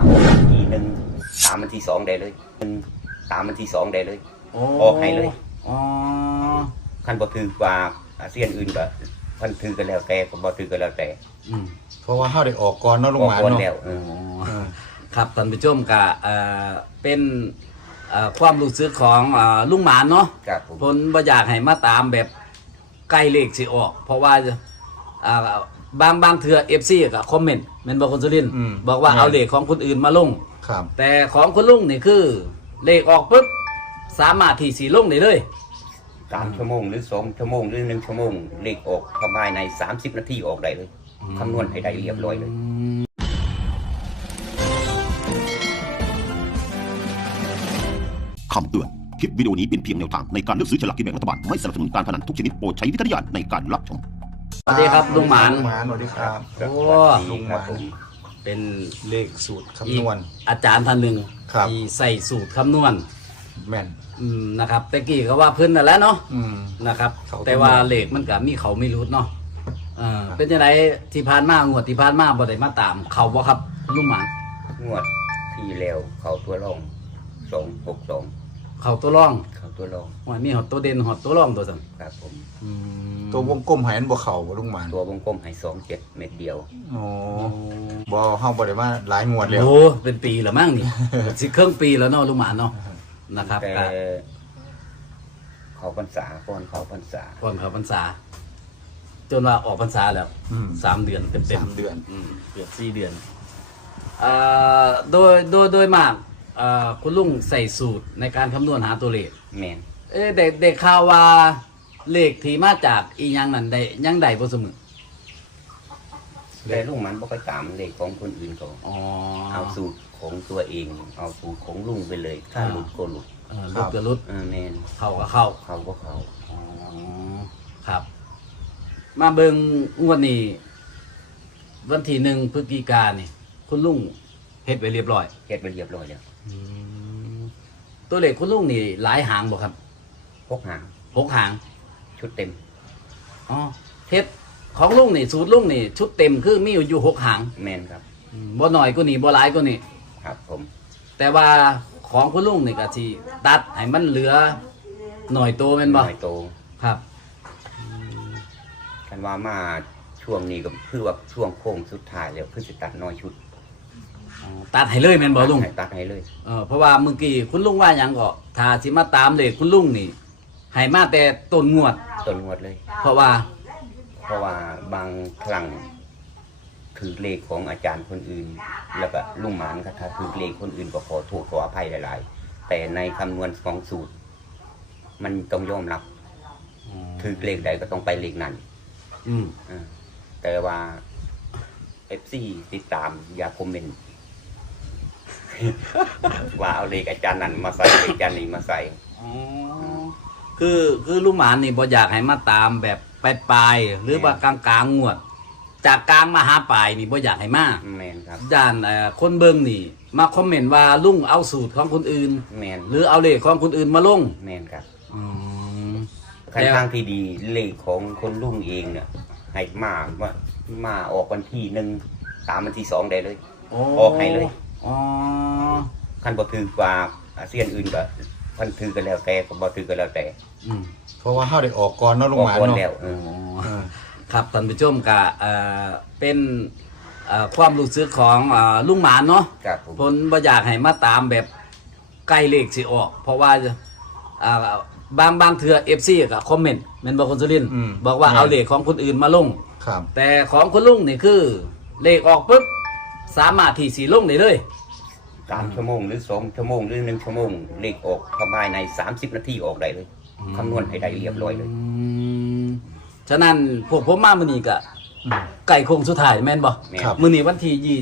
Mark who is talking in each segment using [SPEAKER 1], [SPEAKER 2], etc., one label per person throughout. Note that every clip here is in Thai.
[SPEAKER 1] ออกวันที่หนึ่งตามวันที่สองได้เลยตามวันที่สองได้เลยออกให้เลยขั้นบ่ถือกว่าอาเซียนอื่นก็ท่านถือกันแล้วแต่ก็บ่ถือกันแล้วแต่
[SPEAKER 2] เพราะว่าเฮาได้ออกก่อนเนาะลุงหมานเนาะ
[SPEAKER 3] ครับท่านผู้ชมก็เป็นความรู้สึกของลุงหมานเนาะผลบ่อยากให้มาตามแบบใกล้เลขสิออกเพราะว่าบางเทื่อ FC ก็คอมเมนต์แม่นบ่คนสุรินทร์บอกว่าเอาเลขของคนอื่นมาลงแต่ของคุณลุงนี่คือเลขออกปุ๊บสามารถที่สิลงได้เลย
[SPEAKER 1] 3 ชั่วโมงหรือ2 ชั่วโมงหรือ1 ชั่วโมงเลขออกภายใน30 นาทีออกได้เลยคำนวณให้ได้เรียบร้อยเลย
[SPEAKER 4] คำเตือนคลิปวิดีโอนี้เป็นเพียงแนวทางในการเลือกซื้อฉลากกินแบ่งรัฐบาลไม่สนับสนุนการพนันทุกชนิดโปรดใช้วิจารณญาณในการรับชม
[SPEAKER 3] สวัสดีครับลุงหมาน
[SPEAKER 2] สวัสดีครับ
[SPEAKER 3] โอ้
[SPEAKER 2] ลุงหมาน
[SPEAKER 3] เป็น
[SPEAKER 2] เลขสูตรคำนวณ
[SPEAKER 3] อาจารย์ท่านหนึ่งที่ใส่สูตรคำนวณ
[SPEAKER 2] แม่น
[SPEAKER 3] นะครับแต่กี้ก็ว่าเพิ่นนั่นแหละเนาะนะครับแต่ว่าเลขมันก็มีเขาไม่รู้เนาะเป็นยังไงที่ผ่านมางวดที่ผ่านมาบ่ได้มาตามเขาบ่ครับลุงหมาน
[SPEAKER 1] งวดที่แล้วเขาตัวรอง262
[SPEAKER 3] เขาตัวรองว่ามีหอดตัวเด่นหอดตัวรองตัวสั่ง
[SPEAKER 1] ครับผม
[SPEAKER 2] ตัววงกลมให้อันบ่เข้าบ่ลุงหมาน
[SPEAKER 1] ตัววงกลมให้27เม็ดเดียว
[SPEAKER 2] บ่เฮาบ่ได้มาหลายงวดแล้ว
[SPEAKER 3] โอ้เป็นปีแล้วมั้งนี่สิครึ่งปีแล้วเนาะลุงหมานเนาะนะครับ
[SPEAKER 1] แต่เขาพรรษาก่อนเขาพรรษา
[SPEAKER 3] จนว่าออกพรรษาแล้ว3 เดือนเต็ม
[SPEAKER 2] 3 เดือน
[SPEAKER 3] เกือบ4 เดือนโดยมากคุณลุงใส่สูตรในการคำนวณหาตัวเลข
[SPEAKER 1] แม่น
[SPEAKER 3] เด็กข่าวว่าเลขที่มาจากอีหยังนั่นได้ยังได้บ่เสมอ
[SPEAKER 1] แต่ลุงมันบ่ค่อยตามเลขของคนอื่นเขาเอาสูตรของตัวเองเอาสูตรของลุงไปเลยถ้าหลุดก็หลุด
[SPEAKER 3] หลุดก็หลุด
[SPEAKER 1] แม่น
[SPEAKER 3] เข้าก็เข้า
[SPEAKER 1] ก็เข้า
[SPEAKER 3] ครับมาเบิ่งงวดนี้วันที่1 พฤศจิกายนนี่คุณลุงเฮ็ดไว้เรียบร้อย
[SPEAKER 1] แล้ว
[SPEAKER 3] ตัวเลขคุณลุงนี่หลายหางบ่ครับ
[SPEAKER 1] 6 หางชุดเต็ม
[SPEAKER 3] เฮ็ดของลุงนี่สูตรลุงนี่ชุดเต็มคือมีอยู่6 หาง
[SPEAKER 1] แม่นครับ
[SPEAKER 3] บ่น้อยกว่านี้บ่หลายกว่านี้
[SPEAKER 1] ครับผม
[SPEAKER 3] แต่ว่าของคุณลุงนี่ก็สิตัดให้มันเหลือหน่อยโตแม่นบ่
[SPEAKER 1] หน่อยโต
[SPEAKER 3] ครับ
[SPEAKER 1] กันว่ามาช่วงนี้ก็คือว่าช่วงโค้งสุดท้ายแล้วคือสิตัดน้อยชุด
[SPEAKER 3] ตัดให้เลยแม่นบ่ลุง
[SPEAKER 1] ตัดให้เลย
[SPEAKER 3] เพราะว่าเมื่อกี้คุณลุงว่าหยังก็ถ้าสิมาตามเลขคุณลุงนี่ให้มาแต่ต้นงวด
[SPEAKER 1] เลย
[SPEAKER 3] เพราะว่า
[SPEAKER 1] บางครั้งถือเลขของอาจารย์คนอื่นแล้วก็ลุงหมานก็ถ้าถือเลขคนอื่นก็ขอโทษขออภัยหลายๆแต่ในคำนวณของสูตรมันต้องยอมรับถือเลขใดก็ต้องไปเลขนั้นแต่ว่า FC ติดตามอย่าคอมเมนต์ว่าเอาเลขอาจารย์นั้นมาใส่เลขอาจารย์นี้มาใส่
[SPEAKER 3] คือลุงหมานนี่บ่อยากให้มาตามแบบปลายหรือว่ากลางงวดจากกลางมาหาปลายนี่บ่อยากให้มา
[SPEAKER 1] แม่นครับ
[SPEAKER 3] ด้านคนเบิ่งนี่มาคอมเมนต์ว่าลุงเอาสูตรของคนอื่น
[SPEAKER 1] แม่น
[SPEAKER 3] หรือเอาเลขของคนอื่นมาลง
[SPEAKER 1] แม่นครับทางที่ดีเลขของคนลุงเองเนี่ยให้มาออกวันที่1ตามวันที่2ได้เลยออกให้เลยขั้นบ่ถือกว่าอาเซียนอื่นก็ท่านถือกันแล้วแต่ก็บ่ถือกันแล้วแต่
[SPEAKER 2] เพราะว่าเฮาได้ออกก่อนเนาะลุงหมานเนาะ
[SPEAKER 3] ครับท่านผู้ชมก็เป็นความรู้สึกของลุงหมานเนาะผลบ่อยากให้มาตามแบบใกล้เลขสิออกเพราะว่าบางเทื่อ FC ก็คอมเมนต์แม่นบ่คนสุรินทร์บอกว่าเอาเลขของคนอื่นมาลงแต่ของคุณลุงนี่คือเลขออกปุ๊บสามารถที่สิลงได้เลย
[SPEAKER 1] 3 ชั่วโมงหรือ2 ชั่วโมงหรือ1 ชั่วโมงเลขออกภายใน30 นาทีออกได้เลยคำนวณให้ได้เรียบร้อยเลย
[SPEAKER 3] ฉะนั้นพวกผมมามื้อนี้ก็ไก่โค้งสุดท้ายแม่นบ่มื้อนี้วันที่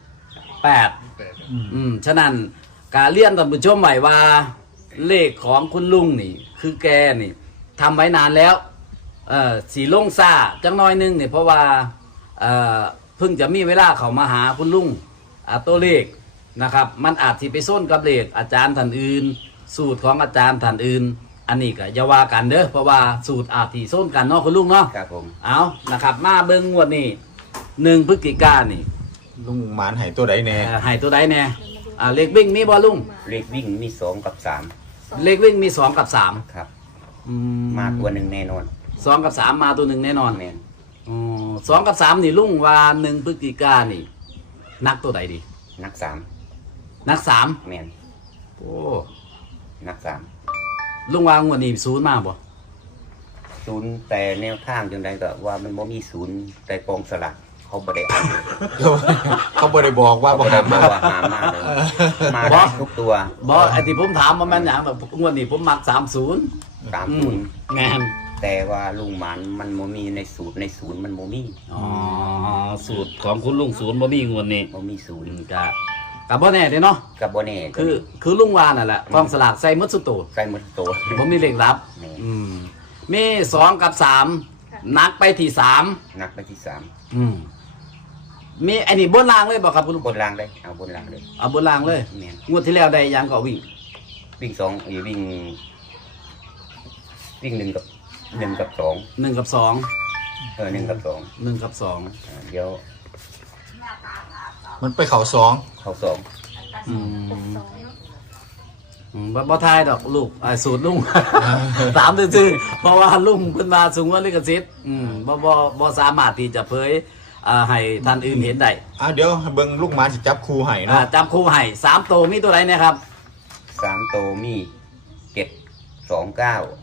[SPEAKER 3] 28ฉะนั้นการเรียนท่านผู้ชมไว้ว่าเลขของคุณลุงนี่คือแกนี่ทำไว้นานแล้วสีลงซ่าจังน้อยนึงเนี่ยเพราะว่าเพิ่งจะมีเวลาเขามาหาคุณลุงตัวเลขนะครับมันอาจสิไปส้นกับเลขอาจารย์ท่านอื่นสูตรของอาจารย์ท่านอื่นอันนี้ก็อย่าว่ากันเด้อเพราะว่าสูตรอาจสิส้นกันเนาะคุณลุงเนาะ
[SPEAKER 1] ครับผม
[SPEAKER 3] เอานะครับมาเบิ่งงวดนี้1 พฤศจิกายนนี่
[SPEAKER 2] ลุงหมานให้ตัวใดแน่
[SPEAKER 3] ให้ตัวใดแน่เลขวิ่งมีบ่ลุง
[SPEAKER 1] เลขวิ่งมี2 กับ
[SPEAKER 3] เลขวิ่งมี2 กับ
[SPEAKER 1] 3ครับ
[SPEAKER 3] 3
[SPEAKER 1] มาตัวหนึ่งแน่นอน
[SPEAKER 3] 2 กับ 3 มาตัวหนึ่งแน่นอน
[SPEAKER 1] แม่น
[SPEAKER 3] 2 กับ 3 นี่ลุงว่า1พฤศจิกายนนี่นักตัวใดดี
[SPEAKER 1] นัก
[SPEAKER 3] นัก
[SPEAKER 1] 3แม่น
[SPEAKER 3] 3โอ้
[SPEAKER 1] นัก3
[SPEAKER 3] ลุงว่างวดนี้0มาบ่
[SPEAKER 1] ศูนย์แต่แนวทางจังใดก็ว่ามันบ่มีศูนย์แต่กองสลากเขาบ่ได้อ่าน
[SPEAKER 2] เขาบ่ได้บอกว่า
[SPEAKER 1] เขา
[SPEAKER 2] บ่
[SPEAKER 1] บ่ได้
[SPEAKER 2] หา
[SPEAKER 1] มา
[SPEAKER 2] มา
[SPEAKER 1] ว่าหามาเลยมาได้ทุกตัว
[SPEAKER 3] บ่ไอ้ที่ผมถามว่าแม่นหยังแบบงวดนี้ผมมัก30
[SPEAKER 1] 30
[SPEAKER 3] แม่น
[SPEAKER 1] แต่ว่าลุงหมันมันบ่มีในศูนย์มันบ่มี
[SPEAKER 3] อ๋อสูตรของคุณลุงศูนย์บ่มีงวดนี้
[SPEAKER 1] บ่มีศูนย์
[SPEAKER 3] ก็บ่แน่เด้เนาะ
[SPEAKER 1] กับบ่แน่
[SPEAKER 3] คือลุงวานั่นแหละกองสลากใส่หมดสุดโตด
[SPEAKER 1] ใกล้หมดตัว
[SPEAKER 3] ผมมีเลขลับ
[SPEAKER 1] นี่
[SPEAKER 3] มี2 กับ 3นักไปที่3
[SPEAKER 1] นักไปที่3
[SPEAKER 3] มีไอ้นี่บนรางเลยบอกครับคุณลุง
[SPEAKER 1] บนล่างได้เอาบนล่างเลย
[SPEAKER 3] เอาบนรางเลย
[SPEAKER 1] แม่น
[SPEAKER 3] งวดที่แล้วได้ยังก็วิ่ง
[SPEAKER 1] วิ่ง2วิ่ง1 กับ
[SPEAKER 3] 1 กับ 2
[SPEAKER 1] 1 กับ 2
[SPEAKER 3] 1 กับ
[SPEAKER 1] เดี๋ยว
[SPEAKER 2] มันไปเขาสอง
[SPEAKER 1] เข้า2
[SPEAKER 3] บ่ทายดอกลูกสูตรลุง ถามซื่อๆเพราะว่าลุงเพิ่นมาสูงกว่าลิขสิทธิ์บ่สามารถที่จะเผยให้ท่านอื่นเห็นได้
[SPEAKER 2] เดี๋ยวเบิ่งลูกหมานสิจับคู่ให้เนาะ
[SPEAKER 3] จำคู่ให้3ตัวมีตัวใดนะครับ
[SPEAKER 1] 3ตัวมี729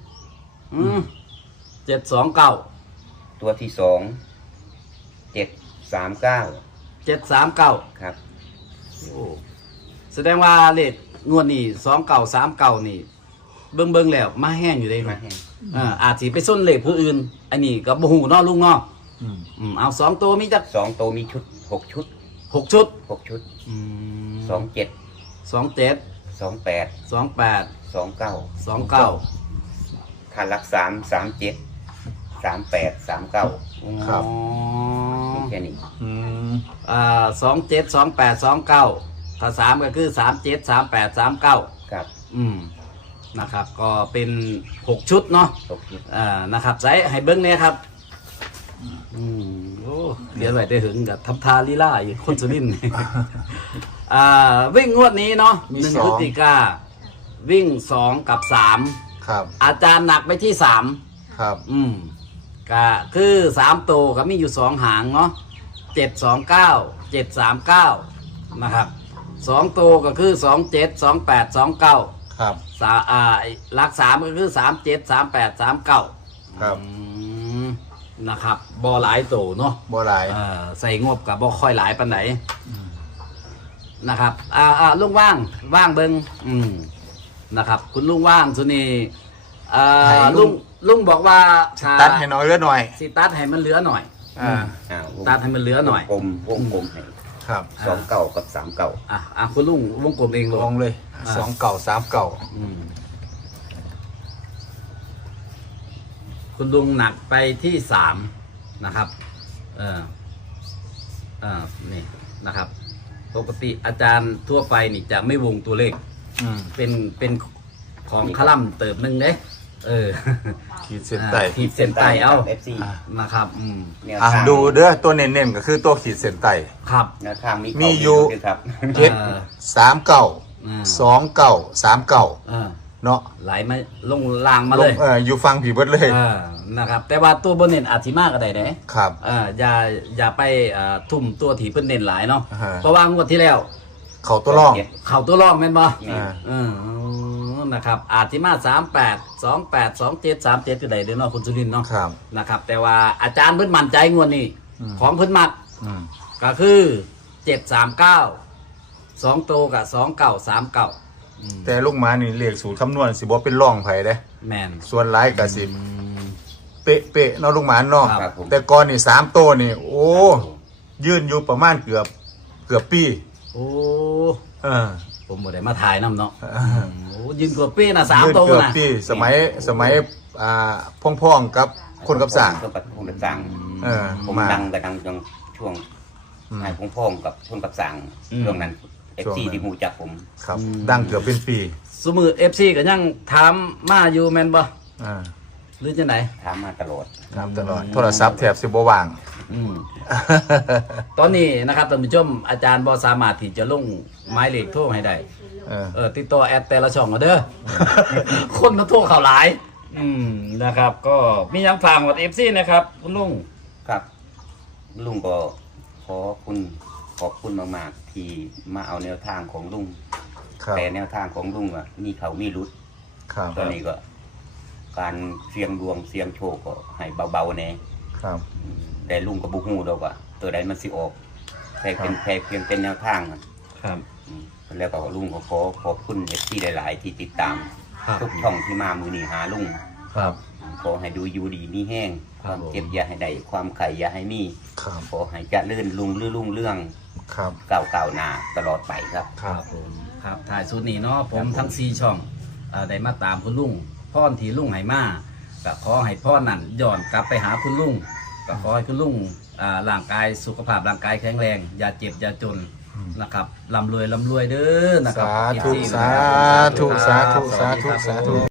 [SPEAKER 3] 729
[SPEAKER 1] ตัวที่2 739
[SPEAKER 3] 739
[SPEAKER 1] ครับ
[SPEAKER 3] แสดงว่าเลขงวดนี้2939นี่เบิ่งแล้วมาแห้งอยู่ได้
[SPEAKER 1] มา
[SPEAKER 3] เนาะ
[SPEAKER 1] แห้ง
[SPEAKER 3] อาจสิไปส้นเลขผู้อื่น อันนี้ก็บ่ฮู้เนาะลุงเนาะ
[SPEAKER 2] อืม
[SPEAKER 3] เอา2ตัวมีจัก
[SPEAKER 1] 2ตัวมีชุด6 ชุด
[SPEAKER 3] 6 ชุด
[SPEAKER 1] 6 ชุด
[SPEAKER 3] 27
[SPEAKER 1] 27 28
[SPEAKER 3] 28
[SPEAKER 1] 29
[SPEAKER 3] 29
[SPEAKER 1] ขาดหลัก3 37 38 39
[SPEAKER 2] ครับ
[SPEAKER 1] แค่นี้
[SPEAKER 2] อืม
[SPEAKER 3] 27 28 29ถ้า3ก็คือ37 38 39
[SPEAKER 1] ครับ
[SPEAKER 3] นะครับก็เป็น6ชุดเนาะ
[SPEAKER 1] 6 ชุด
[SPEAKER 3] นะครับใส่ให้เบิ้งเนี่ยครับโอ้เดี๋ยวไว้ได้ถึงกับทำทาลีลาอยู่คนสุรินทร์ วิ่งงวดนี้เนาะ1 พฤศจิกาวิ่ง2 กับ
[SPEAKER 2] ครับ
[SPEAKER 3] 3 อาจารย์หนักไปที่3
[SPEAKER 2] ครับ
[SPEAKER 3] ก็คือ3ตัวก็มีอยู่2หางเนาะ729 739นะครับ2ตัวก็คือ27 28 29
[SPEAKER 2] ครับ
[SPEAKER 3] หลัก3ก็คือ37 38 39
[SPEAKER 2] ครับ
[SPEAKER 3] นะครับบ่หลายโตเนาะ
[SPEAKER 2] บ่หลาย
[SPEAKER 3] ใส่งบกับบ่ค่อยหลายปานไหนนะครับลุงว่างเบิงนะครับคุณลุงว่างสุนีลุงบอกว่า
[SPEAKER 2] ตัดให้น้อยเหลือหน่อย
[SPEAKER 3] สิตัดให้มันเหลือหน่อย ตัดให้มันเหลือหน่อย
[SPEAKER 1] วงกลมให้
[SPEAKER 2] ครับ
[SPEAKER 1] 29 กับ 39
[SPEAKER 3] คุณลุงวงกลมเอง
[SPEAKER 2] ลองเลย2 เก่า3 เก่า
[SPEAKER 3] คุณลุงหนักไปที่นะครับนี่นะครับปกติอาจารย์ทั่วไปนี่จะไม่วงตัวเลขเป็นของคลัมน์เติบหนึ่งเด้
[SPEAKER 2] ขีดเส้นใต้
[SPEAKER 3] ขีดเส้นใต้เอา
[SPEAKER 1] FC
[SPEAKER 3] นะครับ
[SPEAKER 1] แนวทาง
[SPEAKER 2] ดูเด้อตัวเน้นๆก็คือตัวขีดเส้นใต้
[SPEAKER 3] ครับ
[SPEAKER 1] แนวทางมี
[SPEAKER 2] มีอยู่
[SPEAKER 1] ด้วยครับ
[SPEAKER 2] 7 3 9 2 9 3 9เนาะ
[SPEAKER 3] ไหลมาลงล่างมาเลย
[SPEAKER 2] อยู่ฟังผีเบิดเลย
[SPEAKER 3] นะครับแต่ว่าตัวบนเน้นอาจสิมากก็ได้เด้
[SPEAKER 2] ครับ
[SPEAKER 3] อย่าไปทุ่มตัวถีเพิ่นเน้นหลายเนาะ
[SPEAKER 2] อ่า
[SPEAKER 3] เพราะว่างวดที่แล้ว
[SPEAKER 2] เขาตัวร่อง
[SPEAKER 3] เข่าตัวรองแม่นบ่
[SPEAKER 2] อ่า
[SPEAKER 3] นะครับอาจสิมา38 28 27 37ก็ได้เด้อเนาะคุณสุรินทร์เนาะ
[SPEAKER 2] ครับ
[SPEAKER 3] นะครับแต่ว่าอาจารย์เพิ่นมั่นใจงวดนี้ ของเพิ่นมัก
[SPEAKER 2] อืม
[SPEAKER 3] ก็คือ739 2โตวกับ2939
[SPEAKER 2] แต่ลูกหมานี่เลขสูตรคำนวณสิบ่เป็นร่องไผเด้
[SPEAKER 3] แม่น
[SPEAKER 2] ส่วนหลายก็สิเป๊ะๆเนาะลูกหมาเนาะ
[SPEAKER 1] ครับผม
[SPEAKER 2] แต่ก่อนนี่3โตวนี่โอ้ยืนอยู่ประมาณเกือบปี
[SPEAKER 3] โอ้
[SPEAKER 2] ผม
[SPEAKER 3] บ่ได้มาถ่ายนํเนาะโอ้ยืนกว่าปีน่ะ3โตว
[SPEAKER 2] เกือบ
[SPEAKER 3] น่ะ
[SPEAKER 2] ปีสมัยพ่องๆกับคนกับสร้าง
[SPEAKER 1] คนกับสร้าง ผม
[SPEAKER 2] มา
[SPEAKER 1] ดังจังช่วงนายพงกับคนกับสร้างช่วงนั้น FC ที่ฮู้จักผม
[SPEAKER 2] ครับ ดังเกือบเป็นปี
[SPEAKER 3] สมือ FC ก็ยังถามมาอยู่แม่นบ่
[SPEAKER 2] อ่า
[SPEAKER 3] หรือจังได๋
[SPEAKER 1] ถามมาตลอด
[SPEAKER 2] ถามตลอดโทรศัพท์แทบสิบ่ว่าง
[SPEAKER 3] ตอนนี้นะครับท่านผู้ชมอาจารย์บ่สามารถที่จะลงหมายเลขโทรให้ได้ติดต่อแอดแต่ละช่องเอาเด้อ คนมาโทรเข้าหลายนะครับ ก็มียังฝากหมด FC นะครับคุณลุง
[SPEAKER 1] ครับ ลุงก็ขอบคุณมากๆที่มาเอาแนวทางของลุง
[SPEAKER 2] ครับ
[SPEAKER 1] แต่แนวทางของลุงอ่ะมีเขามีรุด
[SPEAKER 2] ครับ
[SPEAKER 1] ตอนนี้ก็ การเสี่ยงดวงเสี่ยงโชคก็ให้เบาๆแน่
[SPEAKER 2] ครับ
[SPEAKER 1] แต่ลุงก็บุกหูดอกว่าตัวใดมันสิออกแค่เป็น
[SPEAKER 2] ครับ
[SPEAKER 1] แค่เพียงเป็นแนวทางอะ
[SPEAKER 3] ครับ
[SPEAKER 1] แล้วก็ลุงก็ขอบคุณที่หลายๆที่ติดตาม
[SPEAKER 3] ครับ
[SPEAKER 1] ทุกช่องที่มามือนีหาลุง
[SPEAKER 3] ครับ
[SPEAKER 1] ขอให้ดูอยู่ดีมีแห้ง
[SPEAKER 3] ค
[SPEAKER 1] ครับ วาม
[SPEAKER 3] ผม
[SPEAKER 1] เจ็บอย่าให้ได้ความไข่อย่าให้มี
[SPEAKER 2] ครับ
[SPEAKER 1] ขอให้เจะเลื่อนลุงหรือลุงเรื่อง
[SPEAKER 2] ครับ
[SPEAKER 1] เก่าๆหน้าตลอดไปครับ
[SPEAKER 3] ครับผมครับถ่ายสุดนี้เนาะผมทั้ง4ช่องได้มาตามคุณลุงพ่อนที่ลุงให้มาก็ขอให้พ่อนั่นย้อนกลับไปหาคุณลุงก็ขอให้คุณลุงร่างกายสุขภาพร่างกายแข็งแรง อย่าเจ็บอย่าจนนะครับร่ำรวยเด้อนะครับ
[SPEAKER 2] สาธุ
[SPEAKER 3] FC
[SPEAKER 2] สาธุสาธุสาธุสาธุ